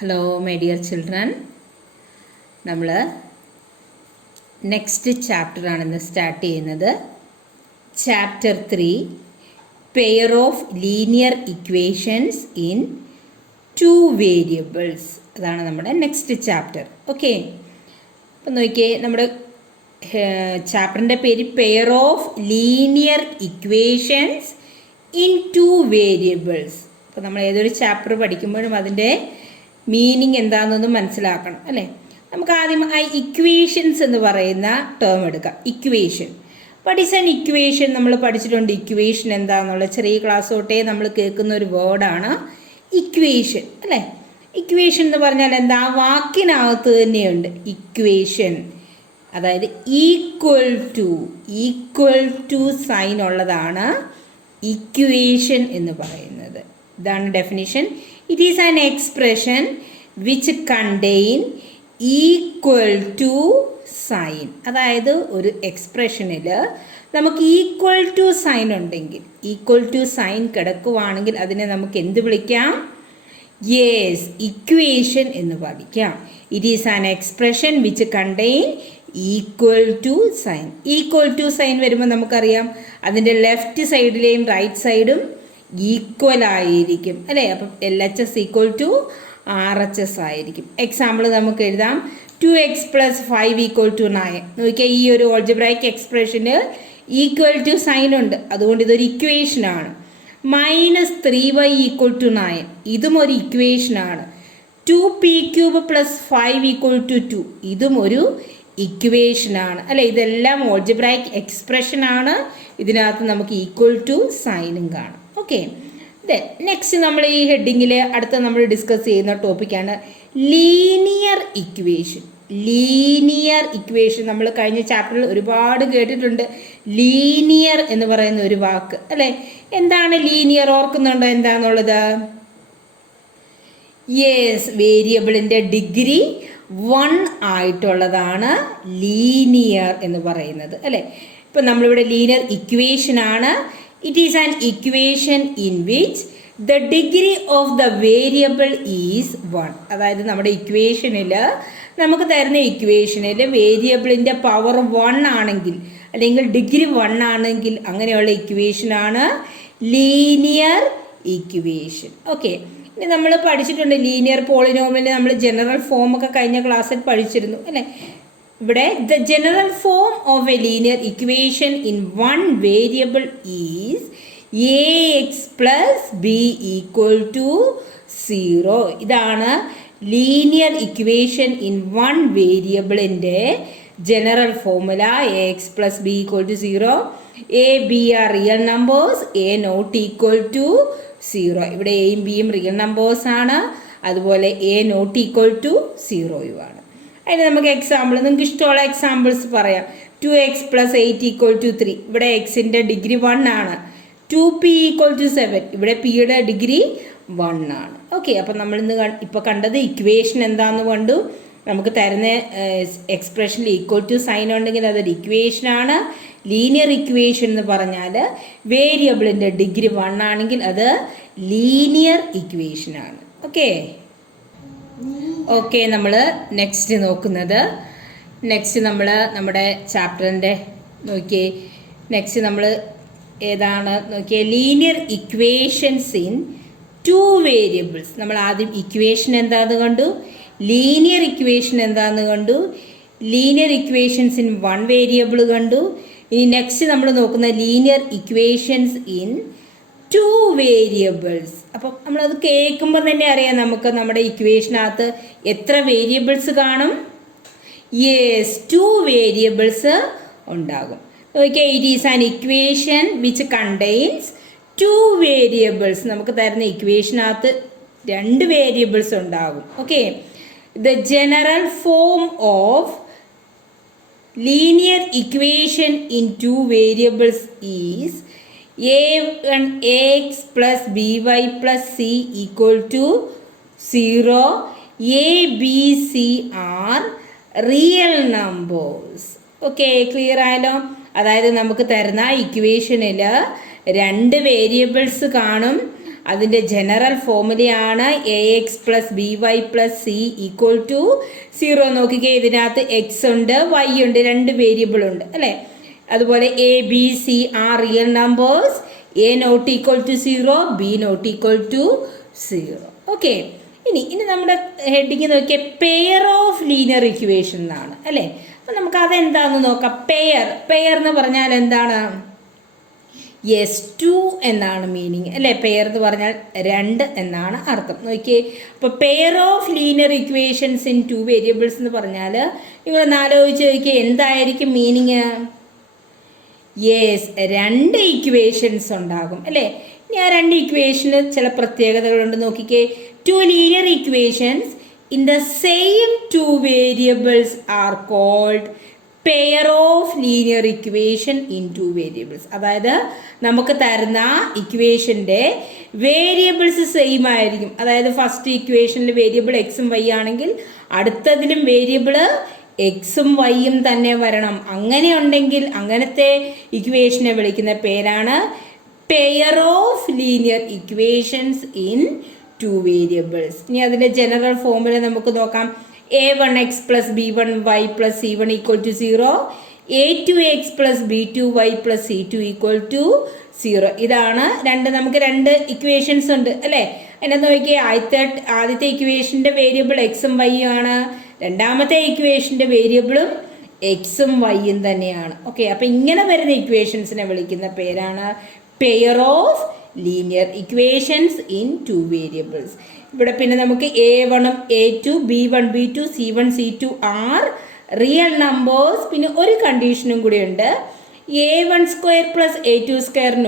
Hello my dear children, നമ്മൾ next ചാപ്റ്ററാണ് ഇന്ന് സ്റ്റാർട്ട് ചെയ്യുന്നത്. Chapter 3 pair of linear equations in 2 variables. അതാണ് നമ്മുടെ നെക്സ്റ്റ് ചാപ്റ്റർ. ഓക്കെ, അപ്പം നോക്കിയേ, നമ്മുടെ ചാപ്റ്ററിൻ്റെ പേര് pair of linear equations in 2 variables. അപ്പോൾ നമ്മൾ ഏതൊരു ചാപ്റ്റർ പഠിക്കുമ്പോഴും അതിൻ്റെ മീനിങ് എന്താണെന്നൊന്ന് മനസ്സിലാക്കണം അല്ലേ. നമുക്ക് ആദ്യം ഇക്വേഷൻസ് എന്ന് പറയുന്ന ടേം എടുക്കാം. Equation, what is an equation? നമ്മൾ പഠിച്ചിട്ടുണ്ട് ഇക്വേഷൻ എന്താണെന്നുള്ള. ചെറിയ ക്ലാസ് തൊട്ടേ നമ്മൾ കേൾക്കുന്ന ഒരു വേർഡാണ് ഇക്വേഷൻ അല്ലേ. ഇക്വേഷൻ എന്ന് പറഞ്ഞാൽ എന്താ? വാക്കിനകത്ത് തന്നെയുണ്ട് ഇക്വേഷൻ, അതായത് ഈക്വൽ ടു സൈൻ ഉള്ളതാണ് ഇക്വേഷൻ എന്ന് പറയുന്നത്. ഇതാണ് definition. It is an expression which contain equal to sign. അതായത് ഒരു എക്സ്പ്രഷനിൽ നമുക്ക് ഈക്വൽ ടു സൈൻ ഉണ്ടെങ്കിൽ, ഈക്വൽ ടു സൈൻ കിടക്കുവാണെങ്കിൽ അതിനെ നമുക്ക് എന്ത് വിളിക്കാം? യെസ്, ഇക്വേഷൻ എന്ന് പഠിക്കാം. It is an expression which contain equal to sign. Equal to sign വരുമ്പോൾ നമുക്കറിയാം അതിൻ്റെ ലെഫ്റ്റ് സൈഡിലെയും റൈറ്റ് സൈഡും ഈക്വൽ ആയിരിക്കും അല്ലേ. അപ്പം LHS ഈക്വൽ ടു RHS ആയിരിക്കും. എക്സാമ്പിൾ നമുക്ക് എഴുതാം. 2x + 5 = 9. നോക്കിയാൽ ഈ ഒരു ഓൾജിബ്രായിക് എക്സ്പ്രഷന് ഈക്വൽ ടു സൈൻ ഉണ്ട്, അതുകൊണ്ട് ഇതൊരു ഇക്വേഷനാണ്. -3y = 9, ഇതും ഒരു ഇക്വേഷനാണ്. 2p³ + 5 = 2, ഇതും ഒരു ഇക്വേഷനാണ് അല്ലേ. ഇതെല്ലാം ഓൾജിബ്രായിക് എക്സ്പ്രഷനാണ്. ഇതിനകത്ത് നമുക്ക് ഈക്വൽ ടു സൈനും കാണാം. ഓക്കെ, നെക്സ്റ്റ് നമ്മൾ ഈ ഹെഡിങ്ങിൽ അടുത്ത നമ്മൾ ഡിസ്കസ് ചെയ്യുന്ന ടോപ്പിക്കാണ് ലീനിയർ ഇക്വേഷൻ. ലീനിയർ ഇക്വേഷൻ നമ്മൾ കഴിഞ്ഞ ചാപ്റ്ററിൽ ഒരുപാട് കേട്ടിട്ടുണ്ട്. ലീനിയർ എന്ന് പറയുന്ന ഒരു വാക്ക് അല്ലേ. എന്താണ് ലീനിയർ? ഓർക്കുന്നുണ്ടോ എന്താണെന്നുള്ളത്? യെസ്, വേരിയബിളിൻ്റെ ഡിഗ്രി 1 ആയിട്ടുള്ളതാണ് ലീനിയർ എന്ന് പറയുന്നത് അല്ലേ. ഇപ്പം നമ്മളിവിടെ ലീനിയർ ഇക്വേഷനാണ്. It is an equation in which the degree of the variable is 1. അതായത് നമ്മുടെ ഇക്വേഷനിൽ നമുക്ക് തരുന്ന ഇക്വേഷനിൽ വേരിയബിളിൻ്റെ പവർ 1 ആണെങ്കിൽ, അല്ലെങ്കിൽ ഡിഗ്രി 1 ആണെങ്കിൽ, അങ്ങനെയുള്ള ഇക്വേഷനാണ് ലീനിയർ ഇക്വേഷൻ. ഓക്കെ, ഇനി നമ്മൾ പഠിച്ചിട്ടുണ്ട് ലീനിയർ പോളിനോമിയൽ. നമ്മൾ ജനറൽ ഫോം ഒക്കെ കഴിഞ്ഞ ക്ലാസ്സിൽ പഠിച്ചിരുന്നു അല്ലേ. ഇവിടെ the general form of a linear equation in 1 variable is ax + b = 0. ഇതാണ് ലീനിയർ ഇക്വേഷൻ ഇൻ 1 വേരിയബിളിൻ്റെ general formula. ax + b = 0. a, b are real numbers, a not equal to 0. ഇവിടെ എയും ബിയും റിയൽ നമ്പേഴ്സ് ആണ്, അതുപോലെ a not equal to 0 ആണ്. അതിന് നമുക്ക് എക്സാമ്പിൾ, നിങ്ങൾക്ക് ഇഷ്ടമുള്ള എക്സാമ്പിൾസ് പറയാം. 2x + 8 = 3. ഇവിടെ എക്സിൻ്റെ ഡിഗ്രി 1 ആണ്. 2p = 7. ഇവിടെ പിയുടെ ഡിഗ്രി 1 ആണ്. ഓക്കെ, അപ്പം നമ്മളിന്ന് ഇപ്പോൾ കണ്ടത് ഇക്വേഷൻ എന്താണെന്ന് കണ്ടു. നമുക്ക് തരുന്ന എക്സ്പ്രഷനിൽ ഈക്വൽ ടു സൈൻ ഉണ്ടെങ്കിൽ അതൊരു ഇക്വേഷനാണ്. ലീനിയർ ഇക്വേഷൻ എന്ന് പറഞ്ഞാൽ വേരിയബിളിൻ്റെ ഡിഗ്രി 1 ആണെങ്കിൽ അത് ലീനിയർ ഇക്വേഷനാണ്. ഓക്കെ, നമ്മൾ നെക്സ്റ്റ് നോക്കുന്നത്, നമ്മുടെ ചാപ്റ്ററിൻ്റെ നോക്കിയേ, നെക്സ്റ്റ് നമ്മൾ ഏതാണ് നോക്കിയേ, ലീനിയർ ഇക്വേഷൻസ് ഇൻ 2 വേരിയബിൾസ്. നമ്മൾ ആദ്യം ഇക്വേഷൻ എന്താന്ന് കണ്ടു, ലീനിയർ ഇക്വേഷൻ എന്താന്ന് കണ്ടു, ലീനിയർ ഇക്വേഷൻസ് ഇൻ 1 വേരിയബിൾ കണ്ടു. ഇനി നെക്സ്റ്റ് നമ്മൾ നോക്കുന്ന ലീനിയർ ഇക്വേഷൻസ് ഇൻ 2 വേരിയബിൾസ്. അപ്പം നമ്മളത് കേൾക്കുമ്പോൾ തന്നെ അറിയാം നമുക്ക് നമ്മുടെ ഇക്വേഷനകത്ത് എത്ര വേരിയബിൾസ് കാണും. യെസ്, 2 വേരിയബിൾസ് ഉണ്ടാകും. Okay, it is an equation which contains 2 variables. നമുക്ക് തരുന്ന ഇക്വേഷനകത്ത് 2 വേരിയബിൾസ് ഉണ്ടാകും. Okay, the general form of linear equation in 2 variables is ax + by + c = 0. a, b, c are real numbers. Okay, clear ആയല്ലോ. അതായത് നമുക്ക് തരുന്ന ഇക്വേഷനിൽ 2 variables കാണും. അതിൻ്റെ ജനറൽ ഫോർമുലയാണ് AX + BY + C = 0. നോക്കിക്കേ, ഇതിനകത്ത് എക്സ് ഉണ്ട്, വൈ ഉണ്ട്, രണ്ട് വേരിയബിൾ ഉണ്ട് അല്ലേ. അതുപോലെ ABC are real numbers, A ≠ 0, B ≠ 0. Okay, ഇനി നമ്മുടെ ഹെഡിങ് നോക്കിയാൽ പെയർ ഓഫ് ലീനിയർ ഇക്വേഷൻ എന്നാണ് അല്ലേ. അപ്പം നമുക്ക് അതെന്താണെന്ന് നോക്കാം. പെയർ എന്ന് പറഞ്ഞാൽ എന്താണ്? ടു എന്നാണ് മീനിങ് അല്ലേ. പെയർ എന്ന് പറഞ്ഞാൽ രണ്ട് എന്നാണ് അർത്ഥം. നോക്കിയേ, അപ്പോൾ pair of linear equations in 2 variables എന്ന് പറഞ്ഞാൽ നിങ്ങൾ ആലോചിച്ച് നോക്കിയേ, എന്തായിരിക്കും മീനിങ്? രണ്ട് ഇക്വേഷൻസ് ഉണ്ടാകും അല്ലേ. ഇനി ആ രണ്ട് ഇക്വേഷന് ചില പ്രത്യേകതകളുണ്ട്. നോക്കിക്കേ, 2 linear equations in the same 2 variables are called pair of linear equation in 2 variables. അതായത് നമുക്ക് തരുന്ന ഇക്വേഷൻ്റെ വേരിയബിൾസ് സെയിം ആയിരിക്കും. അതായത് ഫസ്റ്റ് ഇക്വേഷനിൽ വേരിയബിൾ എക്സും വൈ ആണെങ്കിൽ അടുത്തതിലും വേരിയബിൾ എക്സും വൈയും തന്നെ വരണം. അങ്ങനെ ഉണ്ടെങ്കിൽ അങ്ങനത്തെ ഇക്വേഷനെ വിളിക്കുന്ന പേരാണ് pair of linear equations in 2 variables. ഇനി അതിൻ്റെ ജനറൽ ഫോർമുല നമുക്ക് നോക്കാം. A1x + B1y + C1 = 0, A2x + B2y + C2 = 0. ഇതാണ് നമുക്ക് രണ്ട് ഇക്വേഷൻസ് ഉണ്ട് അല്ലേ. അതിനകത്ത് നോക്കിയാൽ ആദ്യത്തെ ഇക്വേഷൻ്റെ വേരിയബിൾ എക്സും വൈയും ആണ്. രണ്ടാമത്തെ ഇക്വേഷൻ്റെ വേരിയബിളും എക്സും വൈയും തന്നെയാണ്. ഓക്കെ, അപ്പോൾ ഇങ്ങനെ വരുന്ന ഇക്വേഷൻസിനെ വിളിക്കുന്ന പേരാണ് pair of linear equations in 2 variables. ഇവിടെ പിന്നെ നമുക്ക് A1 A2 B1 B2 C1 C2 R real numbers. പിന്നെ ഒരു കണ്ടീഷനും കൂടി ഉണ്ട്. A1² + A2²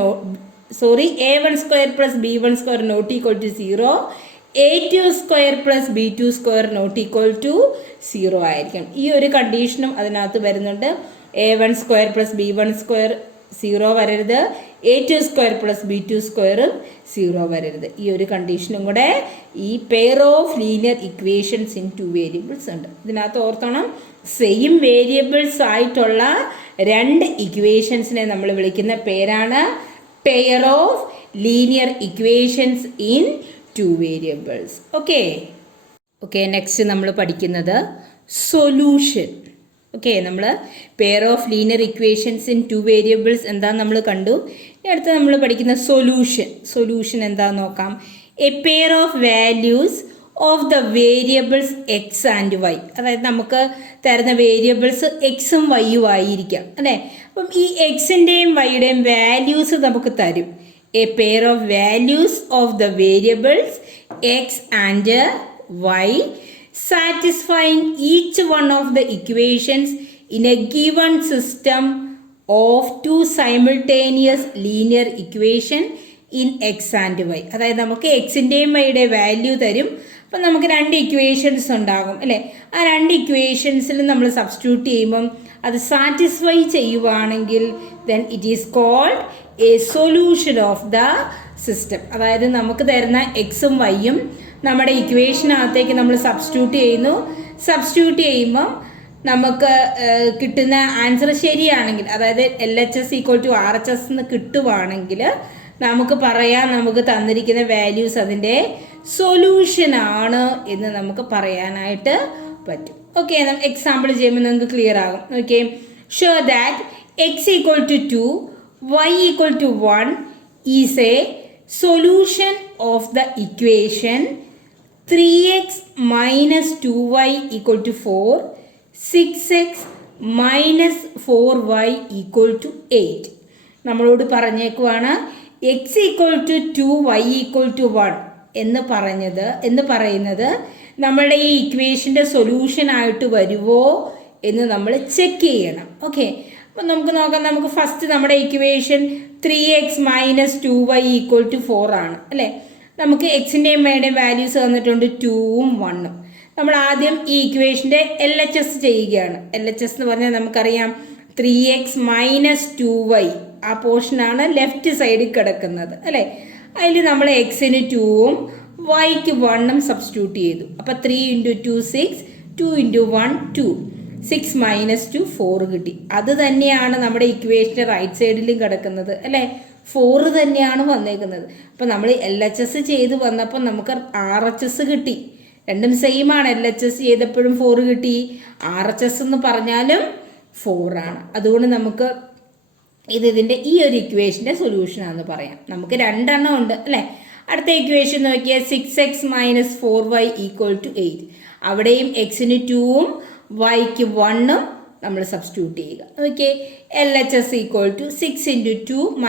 A1² + B1² ≠ 0, A2² + B2² ≠ 0 ആയിരിക്കും. ഈ ഒരു കണ്ടീഷനും അതിനകത്ത് വരുന്നുണ്ട്. A1² + B1² 0 വരരുത്, A2² + B2² 0 വരരുത്. ഈ ഒരു കണ്ടീഷനും കൂടെ ഈ pair of linear equations in 2 variables ഉണ്ട്. ഇതിനകത്ത് ഓർത്തണം, സെയിം വേരിയബിൾസ് ആയിട്ടുള്ള രണ്ട് ഇക്വേഷൻസിനെ നമ്മൾ വിളിക്കുന്ന പേരാണ് pair of linear equations in 2 variables. Okay, next നമ്മൾ പഠിക്കുന്നത് സൊല്യൂഷൻ. ഓക്കെ, നമ്മൾ pair of linear equations in 2 variables എന്താണെന്ന് നമ്മൾ കണ്ടു. ഇനി അടുത്ത് നമ്മൾ പഠിക്കുന്ന സൊല്യൂഷൻ എന്താണെന്ന് നോക്കാം. A pair of values of the variables x and y. അതായത് നമുക്ക് തരുന്ന വേരിയബിൾസ് എക്സും വൈയും ആയിരിക്കാം അല്ലേ. അപ്പം ഈ എക്സിൻ്റെയും വൈയുടെയും വാല്യൂസ് നമുക്ക് തരും. A pair of values of the variables x and y satisfying each one of the equations in a given system of 2 simultaneous linear equation in x and y. അതായത് നമുക്ക് എക്സിൻ്റെയും വൈയുടെ വാല്യൂ തരും. അപ്പം നമുക്ക് രണ്ട് ഇക്വേഷൻസ് ഉണ്ടാകും അല്ലേ. ആ രണ്ട് ഇക്വേഷൻസിൽ നമ്മൾ സബ്സ്റ്റിറ്റ്യൂട്ട് ചെയ്യുമ്പം അത് സാറ്റിസ്ഫൈ ചെയ്യുവാണെങ്കിൽ then it is called a solution of the system. അതായത് നമുക്ക് തരുന്ന എക്സും വൈയും നമ്മുടെ ഇക്വേഷനകത്തേക്ക് നമ്മൾ സബ്സ്റ്റിറ്റ്യൂട്ട് ചെയ്യുമ്പം നമുക്ക് കിട്ടുന്ന ആൻസർ ശരിയാണെങ്കിൽ, അതായത് LHS = RHS എന്ന് കിട്ടുവാണെങ്കിൽ നമുക്ക് പറയാം നമുക്ക് തന്നിരിക്കുന്ന വാല്യൂസ് അതിൻ്റെ സൊല്യൂഷനാണ് എന്ന് നമുക്ക് പറയാനായിട്ട് പറ്റും. ഓക്കെ, എക്സാമ്പിൾ ചെയ്യുമ്പോൾ നിങ്ങൾക്ക് ക്ലിയർ ആകും. Okay, show that x = 2 y = 1 is a solution of the equation 3x - 2y = 4, 6x - 4y = 8. നമ്മളോട് പറഞ്ഞേക്കുവാണ് x = 2 y = 1 എന്ന് പറയുന്നത് നമ്മളുടെ ഈ ഇക്വേഷൻ്റെ സൊല്യൂഷൻ ആയിട്ട് വരുമോ എന്ന് നമ്മൾ ചെക്ക് ചെയ്യണം. ഓക്കെ, അപ്പം നമുക്ക് നോക്കാം. നമുക്ക് ഫസ്റ്റ് നമ്മുടെ ഇക്വേഷൻ 3x - 2y = 4 ആണ് അല്ലേ. നമുക്ക് എക്സിൻ്റെയും വൈയുടെയും വാല്യൂസ് തന്നിട്ടുണ്ട് 2ഉം 1ഉം. നമ്മൾ ആദ്യം ഈ ഇക്വേഷൻ്റെ LHS ചെയ്യുകയാണ്. LHS എന്ന് പറഞ്ഞാൽ നമുക്കറിയാം 3x - 2y ആ പോർഷനാണ് ലെഫ്റ്റ് സൈഡിൽ കിടക്കുന്നത് അല്ലേ. അതിൽ നമ്മൾ എക്സിന് 2ഉം വൈക്ക് 1ഉം സബ്സ്റ്റിറ്റ്യൂട്ട് ചെയ്തു. അപ്പോൾ 3 × 2 6, 2 × 1 2, 6 - 2 4 കിട്ടി. അത് തന്നെയാണ് നമ്മുടെ ഇക്വേഷൻ്റെ റൈറ്റ് സൈഡിലും കിടക്കുന്നത് അല്ലേ. 4 തന്നെയാണ് വന്നേക്കുന്നത്. അപ്പം നമ്മൾ LHS ചെയ്ത് വന്നപ്പോൾ നമുക്ക് RHS കിട്ടി. രണ്ടും സെയിം ആണ്. LHS ചെയ്തപ്പോഴും 4 കിട്ടി, RHS എന്ന് പറഞ്ഞാലും 4 ആണ്. അതുകൊണ്ട് നമുക്ക് ഇതിൻ്റെ ഈ ഒരു ഇക്വേഷൻ്റെ സൊല്യൂഷനാണെന്ന് പറയാം. നമുക്ക് 2 എണ്ണം ഉണ്ട് അല്ലേ. അടുത്ത ഇക്വേഷൻ നോക്കിയാൽ 6x - 4y = 8. അവിടെയും എക്സിന് 2ഉം വൈക്ക് 1ഉം നമ്മൾ സബ്സ്റ്റിറ്റ്യൂട്ട് ചെയ്യുക. Okay, LHS = 6 × 2 -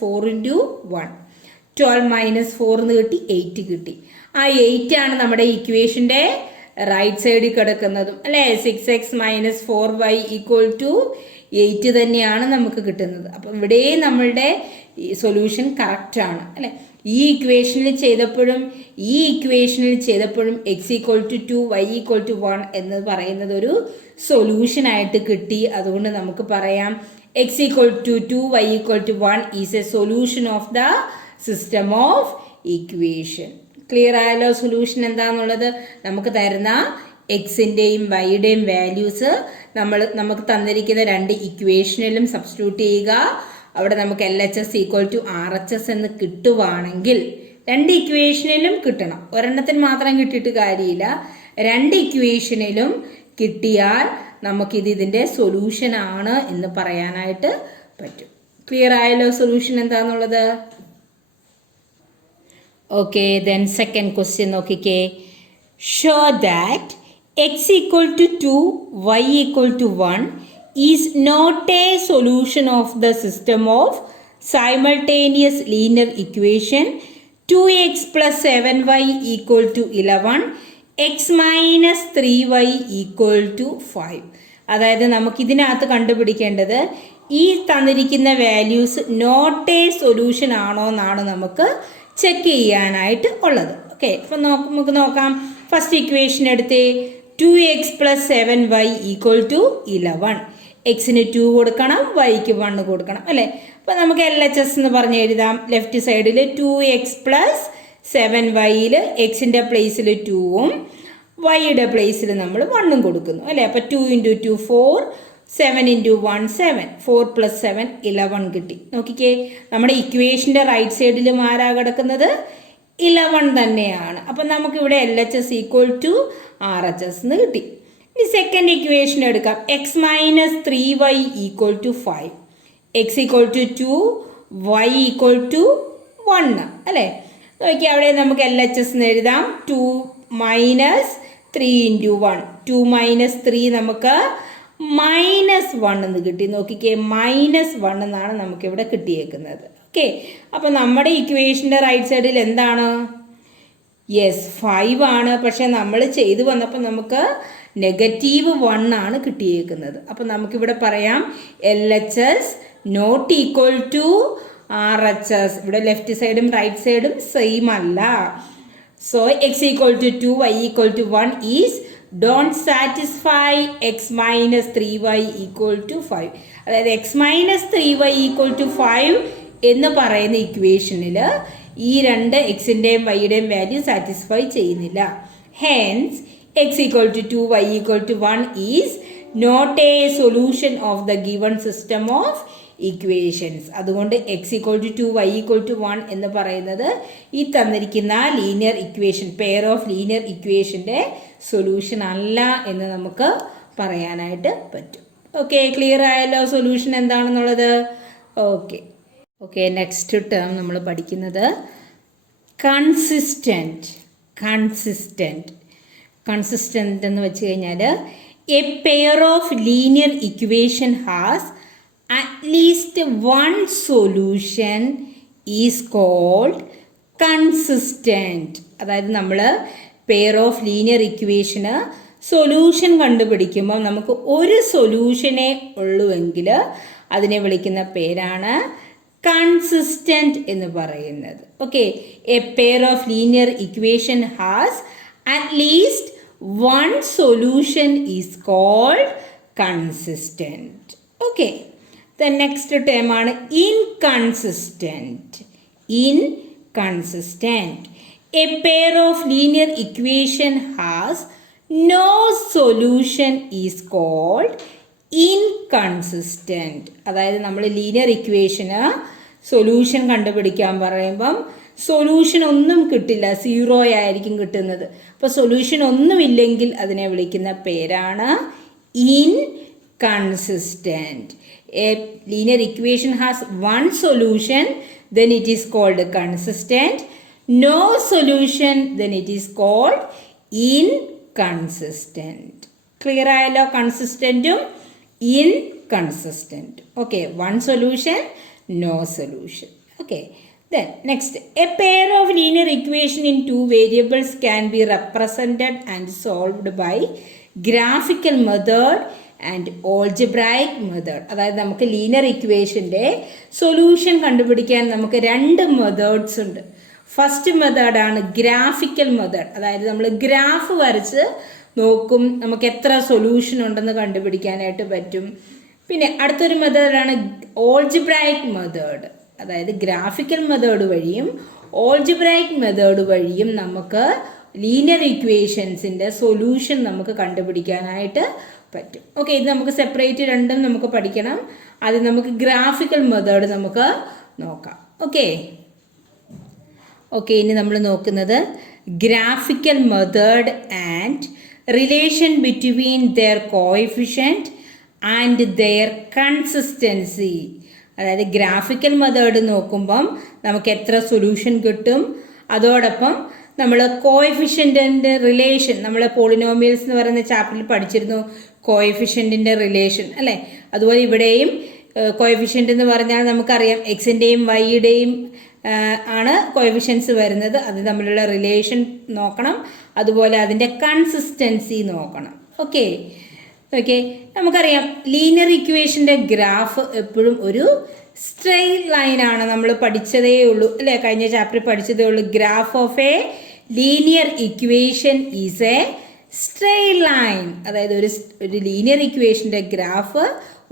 4 × 1. 12 - 4 എന്ന് കിട്ടി, 8 കിട്ടി. ആ 8 ആണ് നമ്മുടെ ഇക്വേഷൻ്റെ റൈറ്റ് സൈഡിൽ കിടക്കുന്നതും അല്ലേ. 6x - 4y = 8 തന്നെയാണ് നമുക്ക് കിട്ടുന്നത്. അപ്പം ഇവിടെ നമ്മളുടെ സൊല്യൂഷൻ കറക്റ്റാണ് അല്ലേ. ഈ ഇക്വേഷനിൽ ചെയ്തപ്പോഴും x = 2 y = 1 എന്ന് പറയുന്നത് ഒരു സൊല്യൂഷനായിട്ട് കിട്ടി. അതുകൊണ്ട് നമുക്ക് പറയാം x = 2 y = 1 is A solution of the system of equation. Clear ആയല്ലോ സൊല്യൂഷൻ എന്താണെന്നുള്ളത്. നമുക്ക് തരുന്ന എക്സിൻ്റെയും വൈയുടെയും വാല്യൂസ് നമുക്ക് തന്നിരിക്കുന്ന 2 ഇക്വേഷനിലും സബ്സ്റ്റിറ്റ്യൂട്ട് ചെയ്യുക. അവിടെ നമുക്ക് LHS = RHS എന്ന് കിട്ടുവാണെങ്കിൽ 2 ഇക്വേഷനിലും കിട്ടണം. ഒരെണ്ണത്തിന് മാത്രം കിട്ടിയിട്ട് കാര്യമില്ല. 2 ഇക്വേഷനിലും കിട്ടിയാൽ ഇതിൻ്റെ സൊല്യൂഷൻ ആണ് എന്ന് പറയാനായിട്ട് പറ്റും. ക്ലിയർ ആയല്ലോ സൊല്യൂഷൻ എന്താണെന്നുള്ളത്. ഓക്കെ, ദെൻ സെക്കൻഡ് ക്വസ്റ്റ്യൻ നോക്കിക്കേ. Show that x = 2 y = 1 is not a solution of the system of simultaneous linear equation 2x + 7y = 11 x - 3y = 5. അതായത് നമുക്കിതിനകത്ത് കണ്ടുപിടിക്കേണ്ടത് ഈ തന്നിരിക്കുന്ന വാല്യൂസ് നോട്ട് എ സൊല്യൂഷൻ ആണോ എന്നാണ് നമുക്ക് ചെക്ക് ചെയ്യാനായിട്ട് ഉള്ളത്. ഓക്കെ, അപ്പം നമുക്ക് നോക്കാം. ഫസ്റ്റ് ഇക്വേഷൻ എടുത്തേ. 2x + 7y = 11. എക്സിന് 2 കൊടുക്കണം, വൈക്ക് 1 കൊടുക്കണം അല്ലേ. അപ്പോൾ നമുക്ക് LHS എന്ന് പറഞ്ഞ് എഴുതാം. ലെഫ്റ്റ് സൈഡിൽ 2x + 7yയിൽ എക്സിൻ്റെ പ്ലേസിൽ 2ഉം വൈയുടെ പ്ലേസിൽ നമ്മൾ 1ഉം കൊടുക്കുന്നു അല്ലേ. അപ്പോൾ 2 × 2 4, 7 × 1 7, 4 + 7 11 കിട്ടി. നോക്കിക്കേ, നമ്മുടെ ഇക്വേഷൻ്റെ റൈറ്റ് സൈഡിലും ആരാ കിടക്കുന്നത്? 11 തന്നെയാണ്. അപ്പം നമുക്കിവിടെ LHS = RHS എന്ന് കിട്ടി. ഇനി സെക്കൻഡ് ഇക്വേഷൻ എടുക്കാം. x - 3y = 5. x = 2 y = 1 അല്ലേ. നോക്കി അവിടെ നമുക്ക് LHS എന്ന് എഴുതാം. 2 - 3 × 1, 2 - 3 നമുക്ക് -1 എന്ന് കിട്ടി. നോക്കിക്കേ, -1 എന്നാണ് നമുക്കിവിടെ കിട്ടിയേക്കുന്നത്. ഓക്കെ, അപ്പം നമ്മുടെ ഇക്വേഷൻ്റെ റൈറ്റ് സൈഡിൽ എന്താണ്? യെസ്, 5 ആണ്. പക്ഷെ നമ്മൾ ചെയ്തു വന്നപ്പോൾ നമുക്ക് -1 ആണ് കിട്ടിയേക്കുന്നത്. അപ്പം നമുക്കിവിടെ പറയാം LHS ≠ RHS. ഇവിടെ ലെഫ്റ്റ് സൈഡും റൈറ്റ് സൈഡും സെയിം അല്ല. So x = 2 y = 1 is don't satisfy x - 3y = 5. അതായത് x - 3y = 5 എന്ന് പറയുന്ന ഇക്വേഷനിൽ ഈ 2 എക്സിൻ്റെയും വൈയുടെയും വാല്യൂ സാറ്റിസ്ഫൈ ചെയ്യുന്നില്ല. Hence x = 2 y = 1 is not a solution of the given system of equations. അതുകൊണ്ട് x = 2 y = 1 എന്ന് പറയുന്നത് ഈ തന്നിരിക്കുന്ന linear equation, pair of linear ഇക്വേഷൻ്റെ സൊല്യൂഷൻ അല്ല എന്ന് നമുക്ക് പറയാനായിട്ട് പറ്റും. ഓക്കെ, ക്ലിയർ ആയല്ലോ സൊല്യൂഷൻ എന്താണെന്നുള്ളത്. ഓക്കെ, നെക്സ്റ്റ് ടേം നമ്മൾ പഠിക്കുന്നത് കൺസിസ്റ്റൻറ്റ് എന്ന് വെച്ച് കഴിഞ്ഞാൽ a pair of linear equation has at least one solution is called consistent. അതായത് നമ്മൾ പെയർ ഓഫ് ലീനിയർ ഇക്വേഷന് സൊല്യൂഷൻ കണ്ടുപിടിക്കുമ്പോൾ നമുക്ക് ഒരു സൊല്യൂഷനേ ഉള്ളുവെങ്കിൽ അതിനെ വിളിക്കുന്ന പേരാണ് കൺസിസ്റ്റൻറ്റ് എന്ന് പറയുന്നത്. Okay, a pair of linear equation has at least one solution is called consistent. Okay, the next term ആണ് inconsistent. A pair of linear equation has no solution is called inconsistent. അതായത് നമ്മൾ ലീനിയർ ഇക്വേഷന് solution കണ്ടുപിടിക്കാൻ പറയുമ്പം solution ഒന്നും കിട്ടില്ല, 0 ആയിരിക്കും കിട്ടുന്നത്. അപ്പോൾ സൊല്യൂഷൻ ഒന്നുമില്ലെങ്കിൽ അതിനെ വിളിക്കുന്ന പേരാണ് inconsistent. A linear equation has one solution, then it is called consistent. No solution, then it is called inconsistent. Clear ആയല്ലോ? കൺസിസ്റ്റൻറ്റും ഇൻകൺസിസ്റ്റൻറ്റും. Okay, one solution, no solution. Okay, then next, a pair of linear equation in two variables can be represented and solved by graphical method and algebraic method. അതായത് നമുക്ക് linear ഇക്വേഷൻ്റെ solution കണ്ടുപിടിക്കാൻ നമുക്ക് 2 methods ഉണ്ട്. First മെത്തേഡാണ് graphical method. അതായത് നമ്മൾ graph വരച്ച് നോക്കും, നമുക്ക് എത്ര സൊല്യൂഷൻ ഉണ്ടെന്ന് കണ്ടുപിടിക്കാനായിട്ട് പറ്റും. പിന്നെ അടുത്തൊരു മെത്തേഡാണ് ഓൾജിബ്രൈക് മെത്തേഡ്. അതായത് ഗ്രാഫിക്കൽ മെത്തേഡ് വഴിയും ഓൾജിബ്രൈക് മെത്തേഡ് വഴിയും നമുക്ക് ലീനിയർ ഇക്വേഷൻസിൻ്റെ സൊല്യൂഷൻ നമുക്ക് കണ്ടുപിടിക്കാനായിട്ട് പറ്റും. ഓക്കെ, ഇത് നമുക്ക് സെപ്പറേറ്റ് രണ്ടും നമുക്ക് പഠിക്കണം. ആദ്യം നമുക്ക് ഗ്രാഫിക്കൽ മെത്തേഡ് നമുക്ക് നോക്കാം. ഓക്കെ, ഇനി നമ്മൾ നോക്കുന്നത് graphical method and relation between their coefficient and their consistency. അതായത് ഗ്രാഫിക്കൽ മെത്തേഡ് നോക്കുമ്പം നമുക്ക് എത്ര സൊല്യൂഷൻ കിട്ടും, അതോടൊപ്പം നമ്മൾ കോഎഫിഷ്യൻറ്റിൻ്റെ റിലേഷൻ, നമ്മൾ പോളിനോമിയൽസ് എന്ന് പറയുന്ന ചാപ്റ്ററിൽ പഠിച്ചിരുന്നു കോഎഫിഷ്യൻറ്റിൻ്റെ റിലേഷൻ അല്ലേ. അതുപോലെ ഇവിടെയും കോഎഫിഷ്യൻ്റ് എന്ന് പറഞ്ഞാൽ നമുക്കറിയാം എക്സിൻ്റെയും വൈയുടെയും ആണ് കോഎഫിഷ്യൻസ് വരുന്നത്. അത് തമ്മിലുള്ള റിലേഷൻ നോക്കണം, അതുപോലെ അതിൻ്റെ കൺസിസ്റ്റൻസി നോക്കണം. ഓക്കെ, നമുക്കറിയാം ലീനിയർ ഇക്വേഷൻ്റെ ഗ്രാഫ് എപ്പോഴും ഒരു സ്ട്രെയിറ്റ് ലൈനാണ്. നമ്മൾ പഠിച്ചതേ ഉള്ളൂ അല്ലേ, കഴിഞ്ഞ ചാപ്റ്ററിൽ പഠിച്ചതേ ഉള്ളൂ. Graph of a linear equation is A straight line. അതായത് ഒരു ലീനിയർ ഇക്വേഷൻ്റെ ഗ്രാഫ്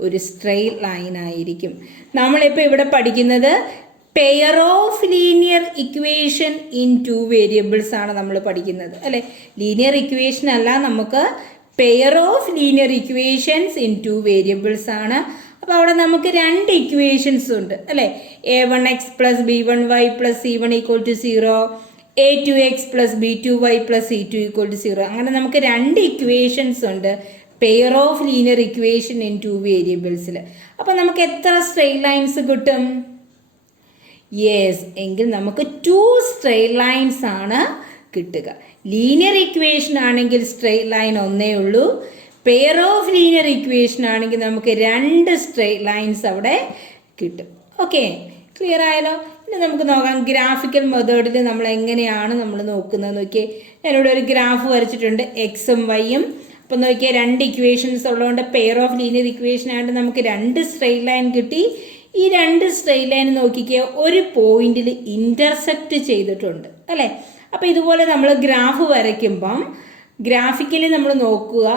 ഒരു സ്ട്രെയിറ്റ് ലൈൻ ആയിരിക്കും. നമ്മളിപ്പോൾ ഇവിടെ പഠിക്കുന്നത് pair of linear equation in 2 variables ആണ് നമ്മൾ പഠിക്കുന്നത് അല്ലേ. ലീനിയർ ഇക്വേഷൻ അല്ല, നമുക്ക് pair of linear equations in 2 variables ആണ്. അപ്പോൾ അവിടെ നമുക്ക് 2 ഇക്വേഷൻസ് ഉണ്ട് അല്ലേ. a1x + b1y + c1 = 0, a2x + b2y + c2 = 0. അങ്ങനെ നമുക്ക് 2 ഇക്വേഷൻസ് ഉണ്ട് pair of linear equation in 2 വേരിയബിൾസിൽ. അപ്പോൾ നമുക്ക് എത്ര സ്ട്രെയിറ്റ് ലൈൻസ് കിട്ടും? യെസ്, എങ്കിൽ നമുക്ക് 2 സ്ട്രെയിറ്റ് ലൈൻസ് ആണ് കിട്ടുക. ലീനിയർ ഇക്വേഷൻ ആണെങ്കിൽ സ്ട്രെയിറ്റ് ലൈൻ ഒന്നേ ഉള്ളൂ. പെയർ ഓഫ് ലീനിയർ ഇക്വേഷൻ ആണെങ്കിൽ നമുക്ക് 2 സ്ട്രെയിറ്റ് ലൈൻസ് അവിടെ കിട്ടും. ഓക്കെ, ക്ലിയർ ആയല്ലോ? ഇനി നമുക്ക് നോക്കാം ഗ്രാഫിക്കൽ മെത്തേഡിൽ നമ്മൾ എങ്ങനെയാണ് നമ്മൾ നോക്കുന്നത്. നോക്കിയേ, ഞാനിവിടെ ഒരു ഗ്രാഫ് വരച്ചിട്ടുണ്ട്, എക്സും വൈയും. അപ്പം നോക്കിയാൽ 2 ഇക്വേഷൻസ് ഉള്ളതുകൊണ്ട് പെയർ ഓഫ് ലീനിയർ ഇക്വേഷൻ ആയിട്ട് നമുക്ക് 2 സ്ട്രെയിറ്റ് ലൈൻ കിട്ടി. ഈ 2 സ്ട്രെയിറ്റ് ലൈൻ നോക്കിക്കുക, ഒരു പോയിന്റിൽ ഇൻ്റർസെക്റ്റ് ചെയ്തിട്ടുണ്ട് അല്ലേ. അപ്പോൾ ഇതുപോലെ നമ്മൾ ഗ്രാഫ് വരയ്ക്കുമ്പം ഗ്രാഫിക്കലി നമ്മൾ നോക്കുക,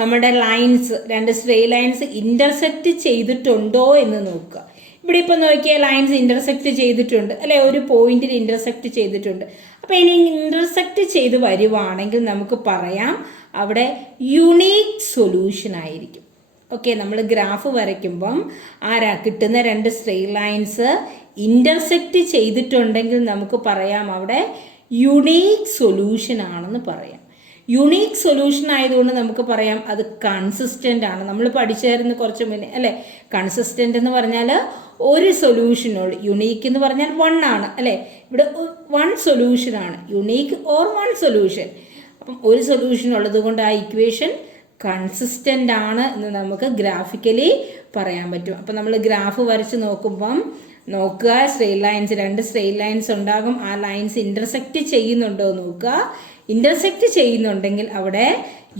നമ്മുടെ ലൈൻസ് 2 സ്ട്രെയിറ്റ് ലൈൻസ് ഇൻ്റർസെക്റ്റ് ചെയ്തിട്ടുണ്ടോ എന്ന് നോക്കുക. ഇവിടെ ഇപ്പോൾ നോക്കിയാൽ ലൈൻസ് ഇൻ്റർസെക്റ്റ് ചെയ്തിട്ടുണ്ട് അല്ലേ, ഒരു പോയിന്റിൽ ഇൻ്റർസെക്റ്റ് ചെയ്തിട്ടുണ്ട്. അപ്പോൾ ഇനി ഇൻ്റർസെക്റ്റ് ചെയ്ത് വരുവാണെങ്കിൽ നമുക്ക് പറയാം അവിടെ യുണീക്ക് സൊല്യൂഷൻ ആയിരിക്കും. ഓക്കെ, നമ്മൾ ഗ്രാഫ് വരയ്ക്കുമ്പം കിട്ടുന്ന 2 സ്ട്രെയിറ്റ് ലൈൻസ് ഇൻ്റർസെക്റ്റ് ചെയ്തിട്ടുണ്ടെങ്കിൽ നമുക്ക് പറയാം അവിടെ യുണീക്ക് സൊല്യൂഷൻ ആണെന്ന് പറയാം. യുണീക്ക് സൊല്യൂഷൻ ആയതുകൊണ്ട് നമുക്ക് പറയാം അത് കൺസിസ്റ്റൻ്റ് ആണ്. നമ്മൾ പഠിച്ചായിരുന്നു കുറച്ച് മുന്നേ അല്ലേ. കൺസിസ്റ്റൻ്റ് എന്ന് പറഞ്ഞാൽ ഒരു സൊല്യൂഷനുള്ളൂ, യുണീക്ക് എന്ന് പറഞ്ഞാൽ 1 ആണ് അല്ലേ. ഇവിടെ 1 സൊല്യൂഷനാണ്, യുണീക്ക് ഓർ 1 സൊല്യൂഷൻ. അപ്പം ഒരു സൊല്യൂഷൻ ഉള്ളത് കൊണ്ട് ആ ഇക്വേഷൻ കൺസിസ്റ്റൻ്റ് ആണ് എന്ന് നമുക്ക് ഗ്രാഫിക്കലി പറയാൻ പറ്റും. അപ്പം നമ്മൾ ഗ്രാഫ് വരച്ച് നോക്കുമ്പം നോക്കുക, സ്ട്രെയിറ്റ് ലൈൻസ് 2 സ്ട്രെയിറ്റ് ലൈൻസ് ഉണ്ടാകും. ആ ലൈൻസ് ഇൻ്റർസെക്റ്റ് ചെയ്യുന്നുണ്ടോ നോക്കുക. ഇൻ്റർസെക്റ്റ് ചെയ്യുന്നുണ്ടെങ്കിൽ അവിടെ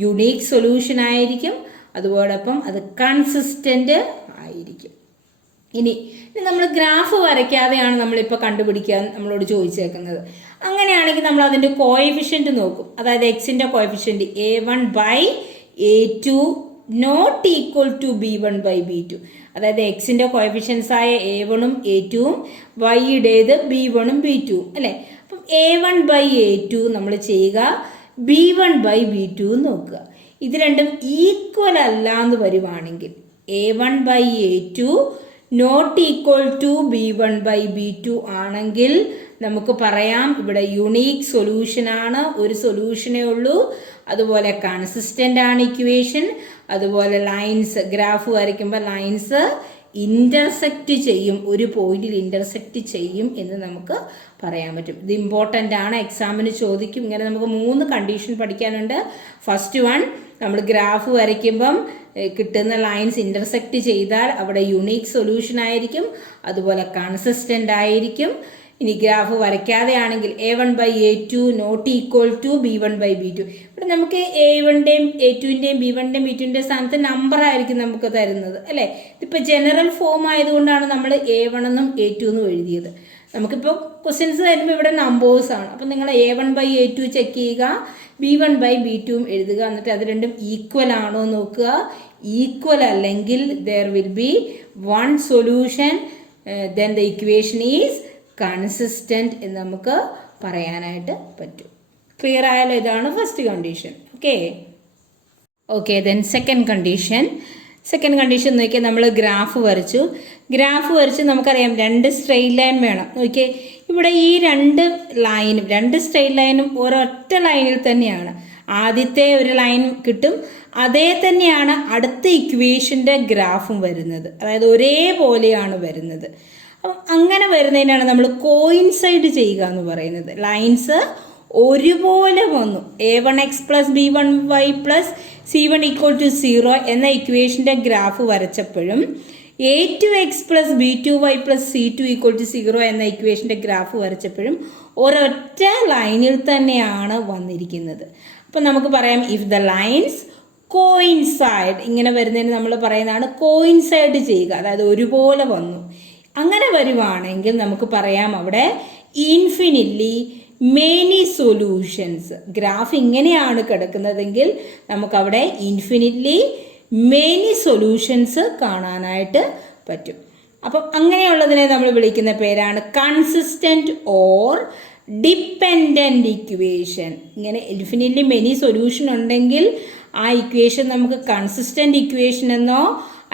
യുണീക്ക് സൊല്യൂഷൻ ആയിരിക്കും, അതോടൊപ്പം അത് കൺസിസ്റ്റൻ്റ് ആയിരിക്കും. ഇനി നമ്മൾ ഗ്രാഫ് വരയ്ക്കാതെയാണ് നമ്മളിപ്പോൾ കണ്ടുപിടിക്കാൻ നമ്മളോട് ചോദിച്ചേക്കുന്നത്. അങ്ങനെയാണെങ്കിൽ നമ്മൾ അതിൻ്റെ കോഎഫിഷ്യൻറ്റ് നോക്കും. അതായത് എക്സിൻ്റെ coefficient a1/a2 not equal to b1/b2. അതായത് എക്സിൻ്റെ കോഎഫിഷ്യൻസ് ആയ a1ഉം a2ഉം വൈയുടേത് b1ഉം b2ഉം അല്ലേ. അപ്പം a1/a2 നമ്മൾ ചെയ്യുക, b1/b2 നോക്കുക. ഇത് രണ്ടും ഈക്വൽ അല്ല എന്ന് വരുവാണെങ്കിൽ a1/a2 not equal to B1/B2 ആണെങ്കിൽ നമുക്ക് പറയാം ഇവിടെ യുണീക്ക് സൊല്യൂഷൻ ആണ്, ഒരു സൊല്യൂഷനേ ഉള്ളൂ. അതുപോലെ കൺസിസ്റ്റൻ്റ് ആണ് ഇക്വേഷൻ. അതുപോലെ ലൈൻസ്, ഗ്രാഫ് വരയ്ക്കുമ്പോൾ ലൈൻസ് ഇൻ്റർസെക്റ്റ് ചെയ്യും, ഒരു പോയിന്റിൽ ഇൻ്റർസെക്റ്റ് ചെയ്യും എന്ന് നമുക്ക് പറയാൻ പറ്റും. ഇത് ഇമ്പോർട്ടൻ്റ് ആണ്, എക്സാമിന് ചോദിക്കും. ഇങ്ങനെ നമുക്ക് 3 കണ്ടീഷൻ പഠിക്കാനുണ്ട്. ഫസ്റ്റ് വൺ, നമ്മൾ ഗ്രാഫ് വരയ്ക്കുമ്പം കിട്ടുന്ന ലൈൻസ് ഇൻ്റർസെക്റ്റ് ചെയ്താൽ അവിടെ യുണീക്ക് സൊല്യൂഷൻ ആയിരിക്കും, അതുപോലെ കൺസിസ്റ്റൻ്റ് ആയിരിക്കും. ഇനി ഗ്രാഫ് വരയ്ക്കാതെ ആണെങ്കിൽ A1/A2 not equal to B1/B2. ഇവിടെ നമുക്ക് A1ൻ്റെയും A2ൻ്റെയും B1ൻ്റെയും B2ൻ്റെയും സ്ഥാനത്ത് നമ്പർ ആയിരിക്കും നമുക്ക് തരുന്നത്, അല്ലേ? ഇതിപ്പോൾ ജനറൽ ഫോം ആയതുകൊണ്ടാണ് നമ്മൾ A1 എന്നും A2 എന്നും എഴുതിയത്. നമുക്കിപ്പോൾ ക്വസ്റ്റ്യൻസ് തരുമ്പോൾ ഇവിടെ നമ്പേഴ്സാണ്. അപ്പം നിങ്ങൾ A1/A2 ചെക്ക് ചെയ്യുക, B1/B2 എഴുതുക, എന്നിട്ട് അത് രണ്ടും ഈക്വൽ ആണോ നോക്കുക. ഈക്വൽ അല്ലെങ്കിൽ there will be one solution, then the equation is consistent എന്ന് നമുക്ക് പറയാനായിട്ട് പറ്റും. ക്ലിയർ ആയാലോ? ഇതാണ് first condition. Okay then second condition നോക്കിയാൽ നമ്മൾ ഗ്രാഫ് വരച്ച് നമുക്കറിയാം 2 സ്ട്രെയിറ്റ് ലൈൻ വേണം. നോക്കിയേ, ഇവിടെ ഈ 2 സ്ട്രെയിറ്റ് ലൈനും ഒരൊറ്റ ലൈനിൽ തന്നെയാണ്. ആദ്യത്തെ ഒരു ലൈൻ കിട്ടും, അതേ തന്നെയാണ് അടുത്ത ഇക്വേഷൻ്റെ ഗ്രാഫും വരുന്നത്, അതായത് ഒരേപോലെയാണ് വരുന്നത്. അപ്പം അങ്ങനെ വരുന്നതിനാണ് നമ്മൾ കോയിൻസൈഡ് ചെയ്യുക എന്ന് പറയുന്നത്. ലൈൻസ് ഒരുപോലെ വന്നു, A1x + B1y + C1 = 0 എന്ന ഇക്വേഷൻ്റെ ഗ്രാഫ് വരച്ചപ്പോഴും A2x + B2y + C2 = 0 എന്ന ഇക്വേഷൻ്റെ ഗ്രാഫ് വരച്ചപ്പോഴും ഒരൊറ്റ ലൈനിൽ തന്നെയാണ് വന്നിരിക്കുന്നത്. അപ്പം നമുക്ക് പറയാം ഇഫ് ദ ലൈൻസ് കോയിൻസൈഡ്, ഇങ്ങനെ വരുന്നതിന് നമ്മൾ പറയുന്നതാണ് കോയിൻസൈഡ് ചെയ്യുക, അതായത് ഒരുപോലെ വന്നു. അങ്ങനെ വരുവാണെങ്കിൽ നമുക്ക് പറയാം അവിടെ ഇൻഫിനിറ്റ്ലി മെനി സൊല്യൂഷൻസ്. ഗ്രാഫ് ഇങ്ങനെയാണ് കിടക്കുന്നതെങ്കിൽ നമുക്കവിടെ ഇൻഫിനിറ്റ്ലി മെനി സൊല്യൂഷൻസ് കാണാനായിട്ട് പറ്റും. അപ്പം അങ്ങനെയുള്ളതിനെ നമ്മൾ വിളിക്കുന്ന പേരാണ് കൺസിസ്റ്റൻറ്റ് ഓർ ഡിപ്പെൻഡൻറ്റ് ഇക്വേഷൻ. ഇങ്ങനെ ഇൻഫിനിറ്റ്ലി മെനി സൊല്യൂഷൻ ഉണ്ടെങ്കിൽ ആ ഇക്വേഷൻ നമുക്ക് കൺസിസ്റ്റൻറ്റ് ഇക്വേഷൻ എന്നോ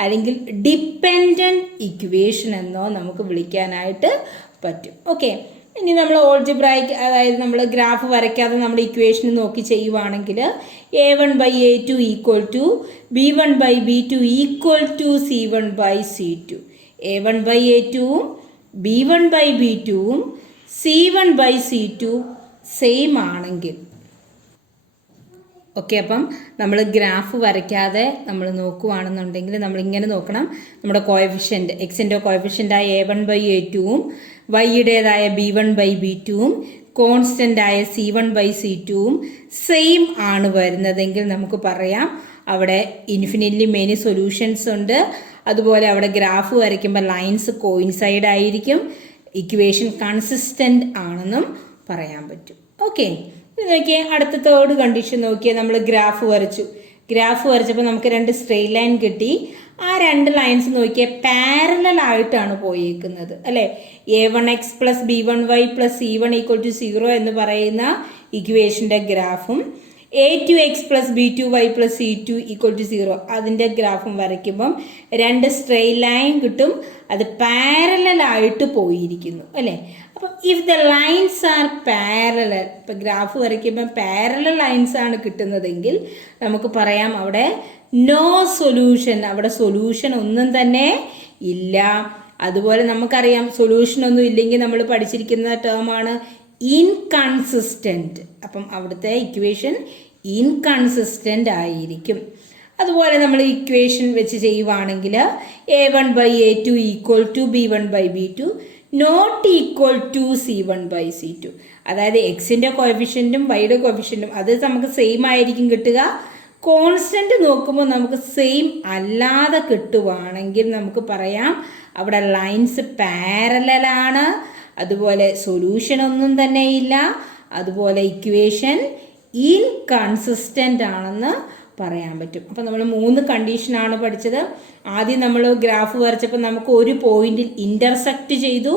അല്ലെങ്കിൽ ഡിപ്പെൻഡൻറ്റ് ഇക്വേഷൻ എന്നോ നമുക്ക് വിളിക്കാനായിട്ട് പറ്റും. ഓക്കെ, ഇനി നമ്മൾ ഓൾജിബ്രായിക്ക്, അതായത് നമ്മൾ ഗ്രാഫ് വരയ്ക്കാതെ നമ്മൾ ഇക്വേഷൻ നോക്കി ചെയ്യുവാണെങ്കിൽ A1/A2 = B1/B2 = C1/C2. A1/A2ഉം B1/B2ഉം C1/C2 same ആണെങ്കിൽ, ഓക്കെ, അപ്പം നമ്മൾ ഗ്രാഫ് വരയ്ക്കാതെ നമ്മൾ നോക്കുകയാണെന്നുണ്ടെങ്കിൽ നമ്മളിങ്ങനെ നോക്കണം. നമ്മുടെ കോഎഫിഷ്യൻറ്റ്, എക്സിൻ്റെ കോഎഫിഷ്യൻ്റായ A1/A2ഉം വൈയുടേതായ B1/B2ഉം കോൺസ്റ്റൻ്റായ C1/C2ഉം സെയിം ആണ് വരുന്നതെങ്കിൽ നമുക്ക് പറയാം അവിടെ ഇൻഫിനിറ്റ്ലി മെനി സൊല്യൂഷൻസ് ഉണ്ട്. അതുപോലെ അവിടെ ഗ്രാഫ് വരയ്ക്കുമ്പോൾ ലൈൻസ് കോയിൻസൈഡ് ആയിരിക്കും, ഇക്വേഷൻ കൺസിസ്റ്റൻ്റ് ആണെന്നും പറയാൻ പറ്റും. ഓക്കെ, നോക്കിയേ അടുത്ത തേർഡ് കണ്ടീഷൻ നോക്കിയാൽ നമ്മൾ ഗ്രാഫ് വരച്ചപ്പോൾ നമുക്ക് 2 സ്ട്രെയിറ്റ് ലൈൻ കിട്ടി. ആ 2 ലൈൻസ് നോക്കിയാൽ പാരലൽ ആയിട്ടാണ് പോയേക്കുന്നത്, അല്ലേ? A1x + B1y + C1 = 0 എന്ന് പറയുന്ന ഇക്വേഷൻ്റെ ഗ്രാഫും A2x + B2y + C2 = 0 അതിൻ്റെ ഗ്രാഫും വരയ്ക്കുമ്പം 2 സ്ട്രെയിറ്റ് ലൈൻ കിട്ടും, അത് പാരലൽ ആയിട്ട് പോയിരിക്കുന്നു, അല്ലേ? അപ്പം if the lines are parallel, ഇപ്പം ഗ്രാഫ് വരയ്ക്കുമ്പം പാരലൽ ലൈൻസ് ആണ് കിട്ടുന്നതെങ്കിൽ നമുക്ക് പറയാം അവിടെ നോ സൊല്യൂഷൻ, അവിടെ സൊല്യൂഷൻ ഒന്നും തന്നെ ഇല്ല. അതുപോലെ നമുക്കറിയാം സൊല്യൂഷൻ ഒന്നും ഇല്ലെങ്കിൽ നമ്മൾ പഠിച്ചിരിക്കുന്ന ടേമാണ് ഇൻകൺസിസ്റ്റൻറ്റ്. അപ്പം അവിടുത്തെ ഇക്വേഷൻ ഇൻകൺസിസ്റ്റൻ്റ് ആയിരിക്കും. അതുപോലെ നമ്മൾ ഇക്വേഷൻ വെച്ച് ചെയ്യുവാണെങ്കിൽ A1/A2 = B1/B2 not equal to C1/C2. അതായത് എക്സിൻ്റെ കോഎഫിഷ്യൻറ്റും വൈയുടെ കോഎഫിഷ്യൻറ്റും അത് നമുക്ക് സെയിം ആയിരിക്കും കിട്ടുക. കോൺസ്റ്റൻറ്റ് നോക്കുമ്പോൾ നമുക്ക് സെയിം അല്ലാതെ കിട്ടുവാണെങ്കിൽ നമുക്ക് പറയാം അവിടെ ലൈൻസ് പാരലലാണ്, അതുപോലെ സൊല്യൂഷൻ ഒന്നും തന്നെ ഇല്ല, അതുപോലെ ഇക്വേഷൻ ഇൻകൺസിസ്റ്റൻ്റ് ആണെന്ന് പറയാൻ പറ്റും. അപ്പോൾ നമ്മൾ 3 കണ്ടീഷനാണ് പഠിച്ചത്. ആദ്യം നമ്മൾ ഗ്രാഫ് വരച്ചപ്പോൾ നമുക്ക് ഒരു പോയിന്റിൽ ഇൻ്റർസെക്റ്റ് ചെയ്തു.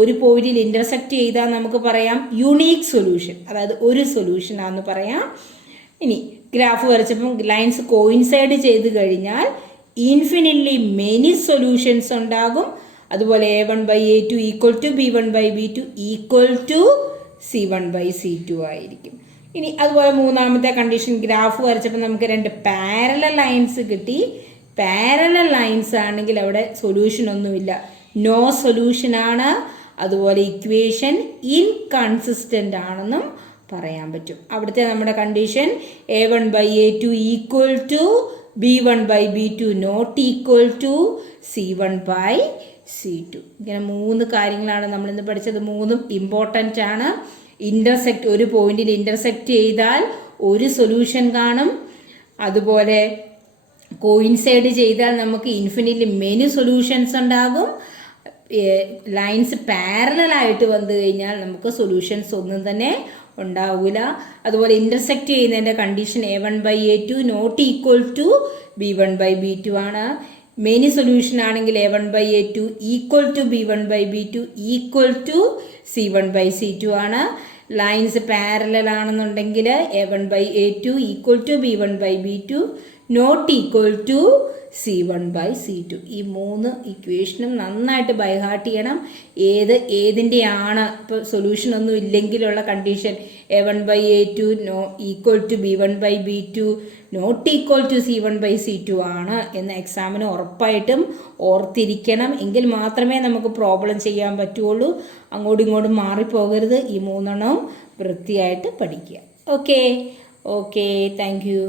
ഒരു പോയിന്റിൽ ഇൻ്റർസെക്റ്റ് ചെയ്താൽ നമുക്ക് പറയാം യുണീക്ക് സൊല്യൂഷൻ, അതായത് ഒരു സൊല്യൂഷനാണെന്ന് പറയാം. ഇനി ഗ്രാഫ് വരച്ചപ്പം ലൈൻസ് കോയിൻസൈഡ് ചെയ്ത് കഴിഞ്ഞാൽ ഇൻഫിനിറ്റ്ലി മെനി സൊല്യൂഷൻസ് ഉണ്ടാകും. അതുപോലെ A1/A2 equal to B1/B2 equal to C1/C2 ആയിരിക്കും. ഇനി അതുപോലെ മൂന്നാമത്തെ കണ്ടീഷൻ ഗ്രാഫ് വരച്ചപ്പോൾ നമുക്ക് 2 പാരലൽ ലൈൻസ് കിട്ടി. പാരലൽ ലൈൻസ് ആണെങ്കിൽ അവിടെ സൊല്യൂഷൻ ഒന്നുമില്ല, നോ സൊല്യൂഷൻ ആണ്. അതുപോലെ ഇക്വേഷൻ ഇൻകൺസിസ്റ്റൻ്റ് ആണെന്നും പറയാൻ പറ്റും. അവിടുത്തെ നമ്മുടെ condition A1/A2 equal to B1/B2 not equal to C1/C2. ഇങ്ങനെ 3 കാര്യങ്ങളാണ് നമ്മളിന്ന് പഠിച്ചത്. 3ഉം ഇമ്പോർട്ടൻ്റ് ആണ്. ഇൻ്റർസെക്റ്റ്, ഒരു പോയിന്റിൽ ഇൻ്റർസെക്റ്റ് ചെയ്താൽ ഒരു സൊല്യൂഷൻ കാണും. അതുപോലെ കോയിൻസൈഡ് ചെയ്താൽ നമുക്ക് ഇൻഫിനിറ്റ്ലി മെനി സൊല്യൂഷൻസ് ഉണ്ടാകും. ലൈൻസ് പാരലായിട്ട് വന്നു കഴിഞ്ഞാൽ നമുക്ക് സൊല്യൂഷൻസ് ഒന്നും തന്നെ ഉണ്ടാവില്ല. അതുപോലെ ഇൻ്റർസെക്റ്റ് ചെയ്യുന്നതിൻ്റെ condition A1/A2 not equal to B1/B2 ആണ്. മെനി സൊല്യൂഷൻ ആണെങ്കിൽ A1/A2 equal to B1/B2 equal to C1/C2 ആണ്. ലൈൻസ് പാരലൽ ആണെന്നുണ്ടെങ്കിൽ A1/A2 equal to B1/B2 not equal to C1/C2. ഈ 3 ഇക്വേഷനും നന്നായിട്ട് ബൈഹാർട്ട് ചെയ്യണം. ഏതിൻ്റെയാണ് ഇപ്പോൾ സൊല്യൂഷൻ ഒന്നും ഇല്ലെങ്കിലുള്ള condition A1/A2 equal to B1/B2 not equal to C1/C2 ആണ് എന്ന് എക്സാമിന് ഉറപ്പായിട്ടും ഓർത്തിരിക്കണം. എങ്കിൽ മാത്രമേ നമുക്ക് പ്രോബ്ലം ചെയ്യാൻ പറ്റുള്ളൂ. അങ്ങോട്ടും ഇങ്ങോട്ടും മാറിപ്പോകരുത്. ഈ 3 വൃത്തിയായിട്ട് പഠിക്കുക. Okay, thank you.